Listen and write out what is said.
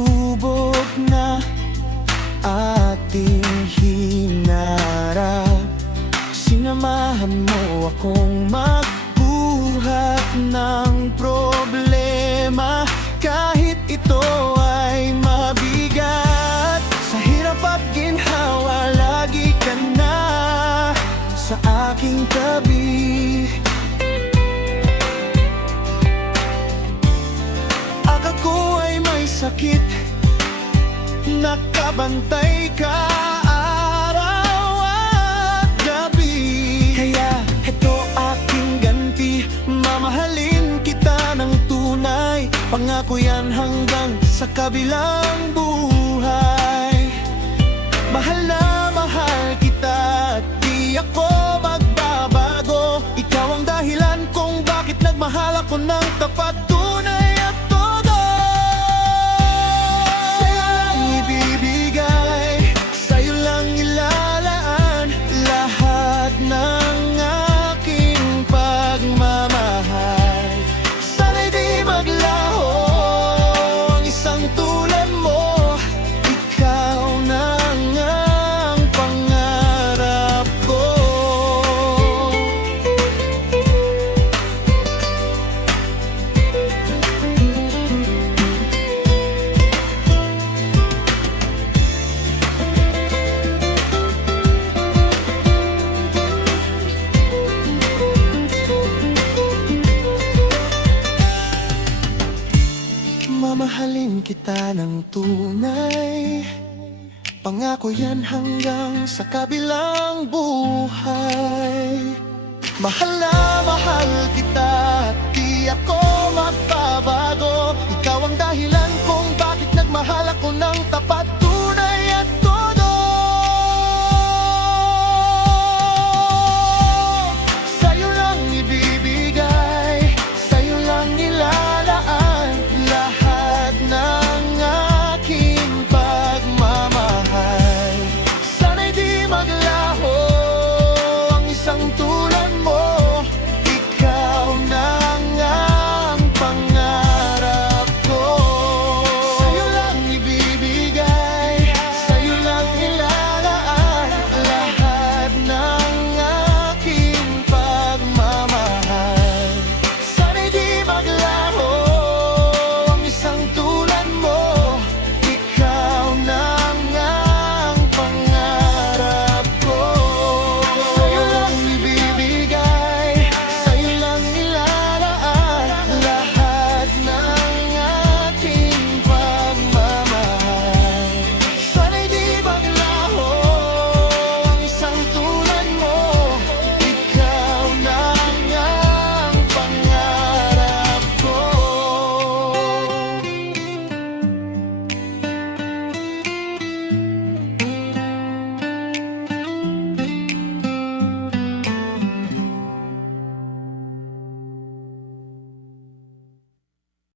pagsubok na ating hinarap, sinamahan mo akong magbuhat ng problema. Kahit ito ay mabigat, sa hirap at ginhawa lagi ka na sa aking tabi. Akala ko ay may sakit, nakabantay ka araw at gabi. Kaya ito aking ganti, mamahalin kita ng tunay. Pangako yan hanggang sa kabilang buhay. Mahal na mahal kita at di ako magbabago. Ikaw ang dahilan kung bakit nagmahal ako ng tapat, tunay at todo. Sa'yo lang ibibigay, sa'yo lang ilalaan lahat ng aking pagmamahal. Sana'y di maglaho ang isang tulad mo. Ikaw na ang pangarap ko. Mamahalin kita ng tunay, pangako yan hanggang sa kabilang buhay. Mahal na mahal kita at di ako magbabago. Ikaw ang dahilan kung bakit nagmahal ako ng tapat.